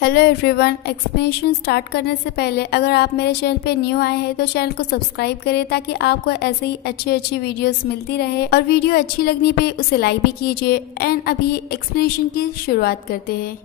Hello everyone, explanation start करने से पहले अगर आप मेरे चैनल पे न्यू आए हैं तो चैनल को सब्सक्राइब करें ताकि आपको ऐसे ही अच्छी वीडियोस मिलती रहे और वीडियो अच्छी लगने पे उसे लाइक भी कीजिए। एंड अभी एक्सप्लेनेशन की शुरुआत करते हैं।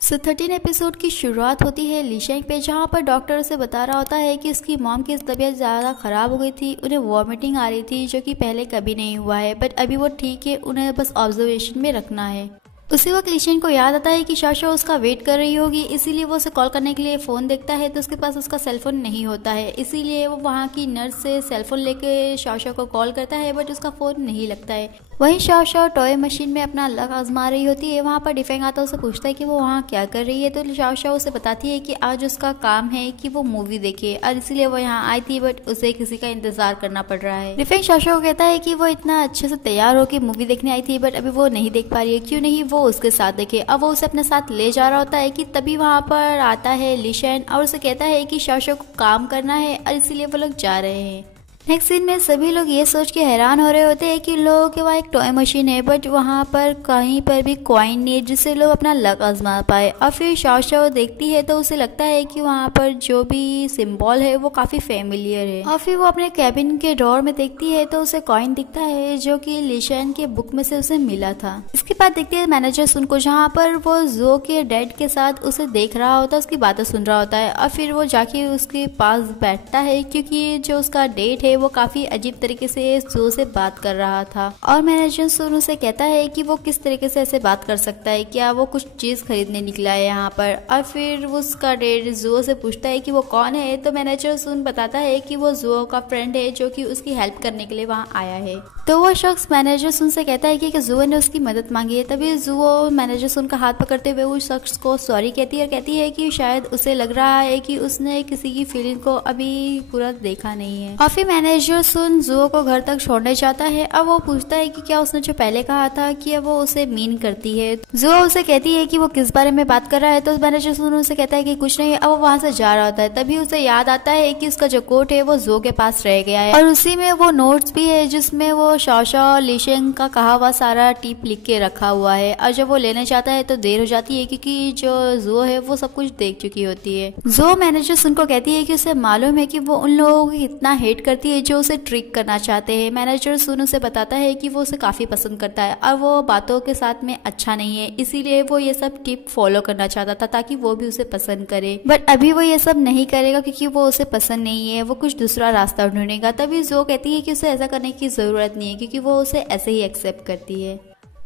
सो 13 एपिसोड की शुरुआत होती है लीशेंग पे, जहाँ पर डॉक्टर उसे बता रहा होता है कि उसकी मॉम की तबीयत ज़्यादा ख़राब हो गई थी, उन्हें वॉमिटिंग आ रही थी जो कि पहले कभी नहीं हुआ है, बट अभी वो ठीक है, उन्हें बस ऑब्जर्वेशन में रखना है। उसी वक्त लीशेंग को याद आता है कि शाशा उसका वेट कर रही होगी, इसीलिए वो उसे कॉल करने के लिए फ़ोन देखता है तो उसके पास उसका सेलफोन नहीं होता है, इसीलिए वो वहाँ की नर्स से सेलफोन लेके शाशा को कॉल करता है, बट उसका फ़ोन नहीं लगता है। वहीं शाशा टॉय मशीन में अपना लक आजमा रही होती है। वहाँ पर डिफेंग आता है, उसे पूछता है कि वो वहाँ क्या कर रही है, तो शाशा उसे बताती है कि आज उसका काम है कि वो मूवी देखे और इसीलिए वो यहाँ आई थी, बट उसे किसी का इंतजार करना पड़ रहा है। डिफेंग शाशा को कहता है कि वो इतना अच्छे से तैयार होकर मूवी देखने आई थी, बट अभी वो नहीं देख पा रही है, क्यों नहीं वो उसके साथ देखे। अब वो उसे अपने साथ ले जा रहा होता है कि तभी वहाँ पर आता है लीशेन और उसे कहता है कि शाशा को काम करना है और इसीलिए वो लोग जा रहे हैं। नेक्स्ट सीन में सभी लोग ये सोच के हैरान हो रहे होते हैं कि लोगों के वहाँ एक टॉय मशीन है, बट वहाँ पर कहीं पर भी कॉइन नहीं है जिससे लोग अपना लक आजमा पाए। और फिर शाशा देखती है तो उसे लगता है कि वहाँ पर जो भी सिंबल है वो काफी फेमिलियर है। और फिर वो अपने कैबिन के ड्रॉर में देखती है तो उसे कॉइन दिखता है जो कि लीशेन के बुक में से उसे मिला था। इसके बाद देखती है मैनेजर सुन को, जहाँ पर वो जो के डैड के साथ उसे देख रहा होता है, उसकी बातें सुन रहा होता है और फिर वो जाके उसके पास बैठता है क्योंकि जो उसका डेट है वो काफी अजीब तरीके से जो से बात कर रहा था। और मैनेजर सुन उसे कहता है कि वो किस तरीके से ऐसे बात कर सकता है, क्या वो कुछ चीज खरीदने निकला है यहाँ पर। और फिर उसका डेड जुओ से पूछता है कि वो कौन है, तो मैनेजर सुन बताता है कि वो जुओ का फ्रेंड है जो कि उसकी हेल्प करने के लिए वहाँ आया है। तो वो शख्स मैनेजर सुन से कहता है कि जुओ ने उसकी मदद मांगी है। तभी जुओ मैनेजर सुन का हाथ पकड़ते हुए उस शख्स को सॉरी कहती है और कहती है कि शायद उसे लग रहा है कि उसने किसी की फीलिंग को अभी पूरा देखा नहीं है। और फिर मैनेजर सुन जुओ को घर तक छोड़ने जाता है। अब वो पूछता है कि क्या उसने जो पहले कहा था कि वो उसे मीन करती है। जुओ उसे कहती है कि वो किस बारे में बात कर रहा है, तो मैनेजर सुन उसे कहता है कि कुछ नहीं। अब वो वहाँ से जा रहा होता है, तभी उसे याद आता है कि उसका जो कोट है वो जुओ के पास रह गया है और उसी में वो नोट्स भी है जिसमें वो शाशा और लीशेंग का कहा हुआ सारा टिप लिख के रखा हुआ है। और जब वो लेने जाता है तो देर हो जाती है क्योंकि जो जुओ है वो सब कुछ देख चुकी होती है। जुओ मैनेजर सुन को कहती है कि उसे मालूम है कि वो उन लोगों को कितना हेट करती है जो उसे ट्रिक करना चाहते हैं। मैनेजर सुन उसे बताता है कि वो उसे काफी पसंद करता है और वो बातों के साथ में अच्छा नहीं है, इसीलिए वो ये सब टिप फॉलो करना चाहता था ताकि वो भी उसे पसंद करे। बट अभी वो ये सब नहीं करेगा क्योंकि वो उसे पसंद नहीं है, वो कुछ दूसरा रास्ता ढूंढेगा। तभी जो कहती है कि उसे ऐसा करने की जरूरत नहीं है क्योंकि वो उसे ऐसे ही एक्सेप्ट करती है।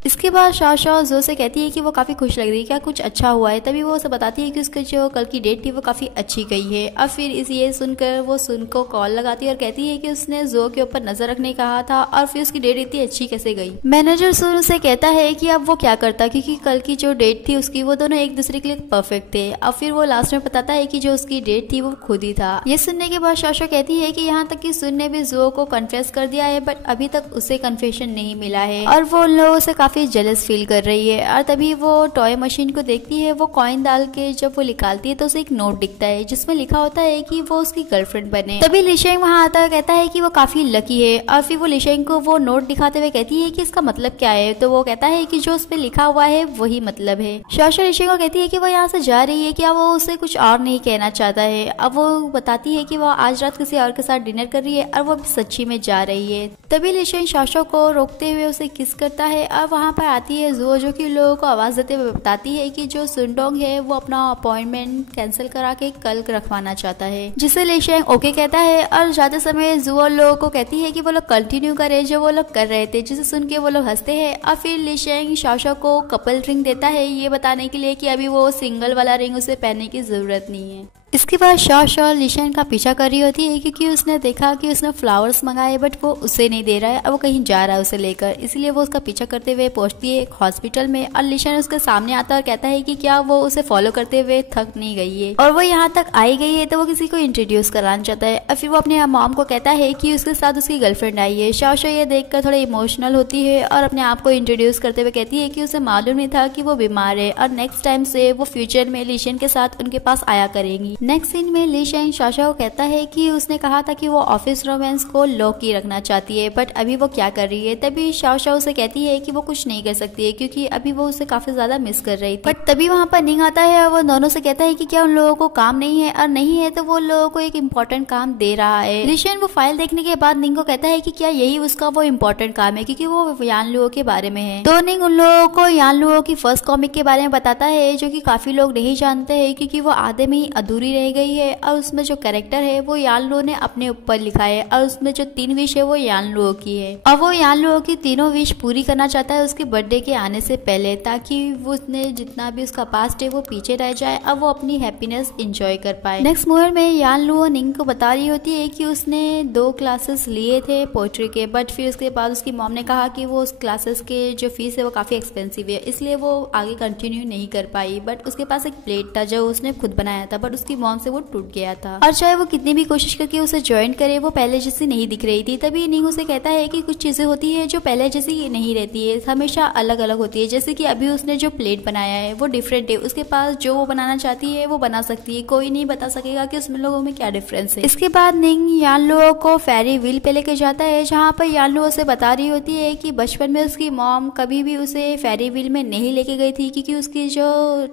इसके बाद शाशा जो से कहती है कि वो काफी खुश लग रही है, क्या कुछ अच्छा हुआ है। तभी वो उसे बताती है कि उसकी जो कल की डेट थी वो काफी अच्छी गई है। और फिर ये सुनकर वो सुन को कॉल लगाती है और कहती है कि उसने जो के ऊपर नजर रखने कहा था और फिर उसकी डेट इतनी अच्छी कैसे गई। मैनेजर सुन उसे कहता है कि अब वो क्या करता, क्योंकि कल की जो डेट थी उसकी वो दोनों एक दूसरे के लिए परफेक्ट थे। और फिर वो लास्ट में बताता है कि जो उसकी डेट थी वो खुद ही था। ये सुनने के बाद शाशा कहती है कि यहाँ तक कि सुन ने भी जो को कन्फेस कर दिया है, बट अभी तक उसे कन्फेशन नहीं मिला है और वो उन लोगों से काफी जेलस फील कर रही है। और तभी वो टॉय मशीन को देखती है, वो कॉइन डाल के जब वो निकालती है तो उसे एक नोट दिखता है जिसमें लिखा होता है कि वो उसकी गर्लफ्रेंड बने। तभी लीशेंग वहाँ आता है, कहता है कि वो काफी लकी है और फिर वो लीशेंग को वो नोट दिखाते हुए कहती है कि इसका मतलब क्या है, तो वो कहता है कि जो उस पे लिखा हुआ है वही मतलब है। शाशा लीशेंग को कहती है कि वो यहाँ से जा रही है, क्या वो उसे कुछ और नहीं कहना चाहता है। अब वो बताती है कि वो आज रात किसी और के साथ डिनर कर रही है और वो सच्ची में जा रही है। तभी लीशेंग शाशा को रोकते हुए उसे किस करता है और वहाँ पर आती है जुओ, जो कि लोगों को आवाज देते हुए बताती है कि जो सुनडोंग है वो अपना अपॉइंटमेंट कैंसिल करा के कल रखवाना चाहता है, जिसे लीशेंग ओके कहता है। और जाते समय जुओ लोगों को कहती है कि वो लोग कंटिन्यू करे जो वो लोग कर रहे थे, जिसे सुन के वो लोग हंसते हैं। और फिर लीशेंग शाशा को कपल रिंग देता है ये बताने के लिए कि अभी वो सिंगल वाला रिंग उसे पहनने की जरूरत नहीं है। इसके बाद शाशा लीशेंग का पीछा कर रही होती है क्योंकि उसने देखा कि उसने फ्लावर्स मंगाए बट वो उसे नहीं दे रहा है और वो कहीं जा रहा है उसे लेकर, इसलिए वो उसका पीछा करते हुए पहुंचती है एक हॉस्पिटल में। और लीशेंग उसके सामने आता है और कहता है कि क्या वो उसे फॉलो करते हुए थक नहीं गई है और वो यहाँ तक आई गई है, तो वो किसी को इंट्रोड्यूस कराना चाहता है। और फिर वो अपने मॉम को कहता है कि उसके साथ उसकी गर्लफ्रेंड आई है। शाशा ये देखकर थोड़ा इमोशनल होती है और अपने आप को इंट्रोड्यूस करते हुए कहती है कि उसे मालूम नहीं था कि वो बीमार है और नेक्स्ट टाइम से वो फ्यूचर में लीशेंग के साथ उनके पास आया करेंगी। नेक्स्ट सीन में ली शेंग शाशा को कहता है कि उसने कहा था कि वो ऑफिस रोमांस को लो की रखना चाहती है, बट अभी वो क्या कर रही है। तभी शाशा उसे कहती है कि वो कुछ नहीं कर सकती है क्योंकि अभी वो उसे काफी ज्यादा मिस कर रही थी। बट तभी वहाँ पर निंग आता है और वो दोनों से कहता है कि क्या उन लोगों को काम नहीं है, और नहीं है तो वो लोगों को एक इम्पोर्टेंट काम दे रहा है। ली शेंग वो फाइल देखने के बाद निंग को कहता है कि क्या यही उसका वो इम्पोर्टेंट काम है, क्योंकि वो यान लुओ के बारे में है। तो निंग उन लोगों को यान लुओ की फर्स्ट कॉमिक के बारे में बताता है, जो कि काफी लोग नहीं जानते हैं क्योंकि वो आधे में ही अधूरी रह गई है। और उसमें जो कैरेक्टर है वो यान लुओ ने अपने ऊपर लिखा है, और उसमें जो 3 विश है वो यान लुओ की है। और वो यान लुओ की तीनों विश पूरी करना चाहता है उसके बर्थडे के आने से पहले, ताकि वो उसने जितना भी उसका पास्ट है वो पीछे रह जाए और वो अपनी हैप्पीनेस एंजॉय कर पाए। नेक्स्ट मोमेंट में यान लुओ निंग को बता रही होती है कि उसने 2 क्लासेस लिए थे पोएट्री के, बट फिर उसके बाद उसकी मॉम ने कहा कि वो उस क्लासेस के जो फीस है वो काफी एक्सपेंसिव है, इसलिए वो आगे कंटिन्यू नहीं कर पाई। बट उसके पास एक प्लेट था जो उसने खुद बनाया था, बट उसकी मॉम से वो टूट गया था, और चाहे वो कितनी भी कोशिश करके उसे ज्वाइन करे वो पहले जैसी नहीं दिख रही थी। तभी निंग उसे कहता है कि कुछ चीजें होती है जो पहले जैसी नहीं रहती है, हमेशा अलग अलग होती है। जैसे कि अभी उसने जो प्लेट बनाया है वो डिफरेंट है, उसके पास जो वो बनाना चाहती है वो बना सकती है, कोई नहीं बता सकेगा कि उसमें लोगों में क्या डिफरेंस है। इसके बाद निंग यान लुओ को फेरी व्हील पे लेके जाता है, जहाँ पर यान लुओ से बता रही होती है कि बचपन में उसकी मॉम कभी भी उसे फेरी व्हील में नहीं लेके गई थी क्योंकि उसकी जो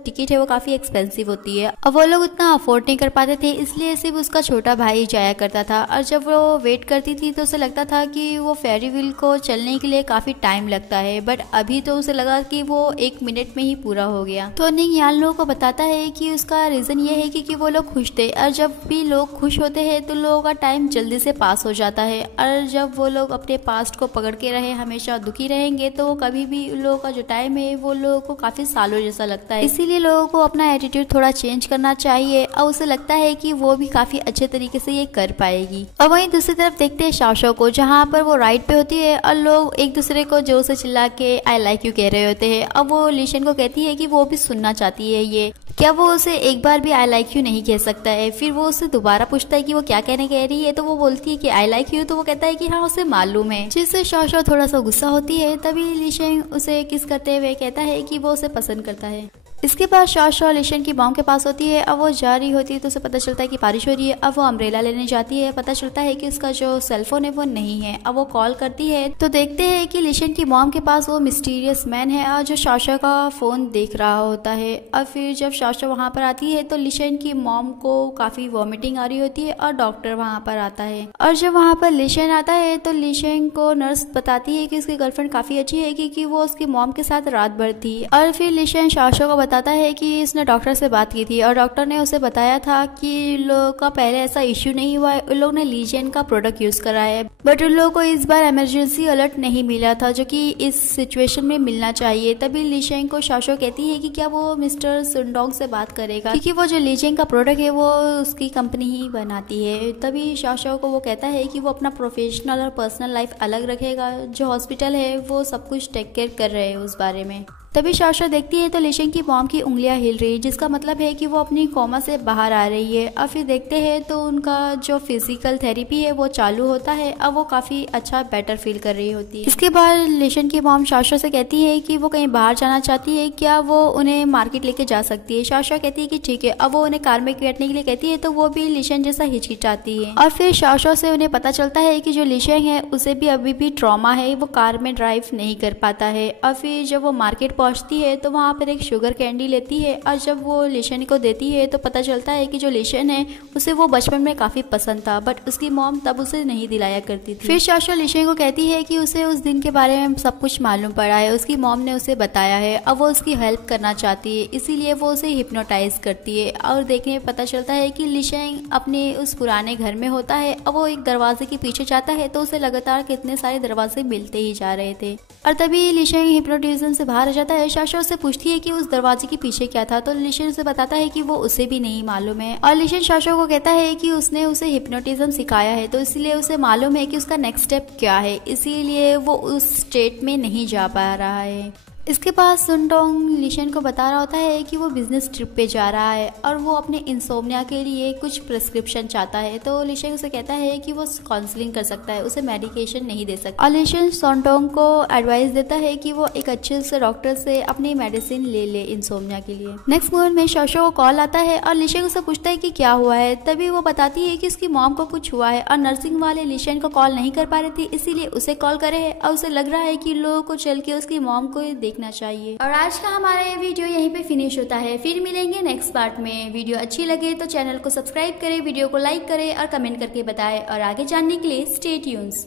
टिकट है वो काफी एक्सपेंसिव होती है और वो लोग उतना अफोर्ड नहीं कर पाते थे, इसलिए सिर्फ उसका छोटा भाई जाया करता था। और जब वो वेट करती थी तो उसे लगता था कि वो फेरी व्हील को चलने के लिए काफी टाइम लगता है, बट अभी तो उसे लगा कि वो 1 मिनट में ही पूरा हो गया। तो निंग यान लुओ को बताता है कि उसका रीजन ये है कि वो लोग खुश थे, और जब भी लोग खुश होते हैं तो लोगों का टाइम जल्दी से पास हो जाता है, और जब वो लोग अपने पास्ट को पकड़ के रहे हमेशा दुखी रहेंगे तो कभी भी उन लोगों का जो टाइम है वो लोगों को काफी सालों जैसा लगता है। इसीलिए लोगों को अपना एटीट्यूड थोड़ा चेंज करना चाहिए, और उसे लगता है कि वो भी काफी अच्छे तरीके से ये कर पाएगी। और वहीं दूसरी तरफ देखते हैं शाओशाओ को, जहाँ पर वो राइड पे होती है और लोग एक दूसरे को जोर से चिल्ला के आई लाइक यू कह रहे होते हैं। अब वो ली शेंग को कहती है कि वो भी सुनना चाहती है ये, क्या वो उसे एक बार भी आई लाइक यू नहीं कह सकता है। फिर वो उससे दोबारा पूछता है कि वो क्या कहने कह रही है, तो वो बोलती है कि आई लाइक यू, तो वो कहता है कि हाँ उसे मालूम है, जिससे शाओशाओ थोड़ा सा गुस्सा होती है। तभी ली शेंग उसे किस करते हुए कहता है कि वो उसे पसंद करता है। इसके बाद शाओशाओ ली शेंग की मॉम के पास होती है, अब वो जा रही होती है तो उसे पता चलता है कि बारिश हो रही है। अब वो अम्ब्रेला लेने जाती है, पता चलता है कि उसका जो सेलफोन है वो नहीं है। अब वो कॉल करती है तो देखते हैं कि ली शेंग की मॉम के पास वो मिस्टीरियस मैन है और जो शाओशाओ का फोन देख रहा होता है। अब फिर जब शाओशाओ वहाँ पर आती है तो ली शेंग की मॉम को काफी वॉमिटिंग आ रही होती है और डॉक्टर वहाँ पर आता है। और जब वहाँ पर ली शेंग आता है तो ली शेंग को नर्स बताती है कि उसकी गर्लफ्रेंड काफी अच्छी है क्योंकि वो उसकी मॉम के साथ रात भर थी। और फिर ली शेंग शाओशाओ को बताता है कि इसने डॉक्टर से बात की थी और डॉक्टर ने उसे बताया था कि लोगों का पहले ऐसा इश्यू नहीं हुआ है, उन लोगों ने ली शेंग का प्रोडक्ट यूज करा है, बट उन लोगों को इस बार इमरजेंसी अलर्ट नहीं मिला था जो कि इस सिचुएशन में मिलना चाहिए। तभी ली शेंग को शाओशाओ कहती है कि क्या वो मिस्टर सुनडोंग से बात करेगा, क्योंकि वो जो ली शेंग का प्रोडक्ट है वो उसकी कंपनी ही बनाती है। तभी शाओशाओ को वो कहता है कि वो अपना प्रोफेशनल और पर्सनल लाइफ अलग रखेगा, जो हॉस्पिटल है वो सब कुछ टेक केयर कर रहे हैं उस बारे में। तभी शाओशाओ देखती है तो ली शेंग की मॉम की उंगलियां हिल रही है, जिसका मतलब है कि वो अपनी कोमा से बाहर आ रही है। और फिर देखते हैं तो उनका जो फिजिकल थेरेपी है वो चालू होता है, अब वो काफी अच्छा बेटर फील कर रही होती है। इसके बाद ली शेंग की मॉम शाओशाओ से कहती है कि वो कहीं बाहर जाना चाहती है, क्या वो उन्हें मार्केट लेके जा सकती है। शाओशाओ कहती है कि ठीक है। अब वो उन्हें कार में बैठने के लिए कहती है तो वो भी ली शेंग जैसा हिचकिचाती है। और फिर शाओशाओ से उन्हें पता चलता है कि जो ली शेंग है उसे भी अभी भी ट्रॉमा है, वो कार में ड्राइव नहीं कर पाता है। और फिर जब वो मार्केट पहुंचती है तो वहाँ पर एक शुगर कैंडी लेती है और जब वो ली शेंग को देती है तो पता चलता है कि जो ली शेंग है उसे वो बचपन में काफी पसंद था, बट उसकी मॉम तब उसे नहीं दिलाया करती थी। फिर शाओशाओ ली शेंग को कहती है कि उसे उस दिन के बारे में सब कुछ मालूम पड़ा है, उसकी मॉम ने उसे बताया है। अब वो उसकी हेल्प करना चाहती है, इसीलिए वो उसे हिप्नोटाइज करती है। और देखने में पता चलता है कि ली शेंग अपने उस पुराने घर में होता है। अब वो एक दरवाजे के पीछे जाता है तो उसे लगातार कितने सारे दरवाजे मिलते ही जा रहे थे। और तभी ली शेंग हिप्नोटिज्म से बाहर आ जाता है। शाओशाओ से पूछती है कि उस दरवाजे के पीछे क्या था, तो ली शेंग उसे बताता है कि वो उसे भी नहीं मालूम है। और ली शेंग शाओशाओ को कहता है कि उसने उसे हिप्नोटिज्म सिखाया है तो इसलिए उसे मालूम है कि उसका नेक्स्ट स्टेप क्या है, इसीलिए वो उस स्टेट में नहीं जा पा रहा है। इसके बाद सुनटोंग लिशन को बता रहा होता है कि वो बिजनेस ट्रिप पे जा रहा है और वो अपने इंसोम्निया के लिए कुछ प्रिस्क्रिप्शन चाहता है। तो लिशन उसे कहता है कि वो काउंसलिंग कर सकता है, उसे मेडिकेशन नहीं दे सकता। और लिशन सुनटोंग को एडवाइस देता है कि वो एक अच्छे से डॉक्टर से अपनी मेडिसिन ले ले इंसोम्निया के लिए। नेक्स्ट मोमेंट में शोशो को कॉल आता है और लिशन उसे पूछता है कि क्या हुआ है। तभी वो बताती है कि उसकी मॉम को कुछ हुआ है और नर्सिंग वाले लिशन को कॉल नहीं कर पा रहे थे, इसीलिए उसे कॉल करे है और उसे लग रहा है कि लोगों को चल के उसकी मॉम को देखना चाहिए। और आज का हमारा ये वीडियो यहीं पे फिनिश होता है। फिर मिलेंगे नेक्स्ट पार्ट में। वीडियो अच्छी लगे तो चैनल को सब्सक्राइब करें, वीडियो को लाइक करें और कमेंट करके बताएं और आगे जानने के लिए स्टे ट्यून्स।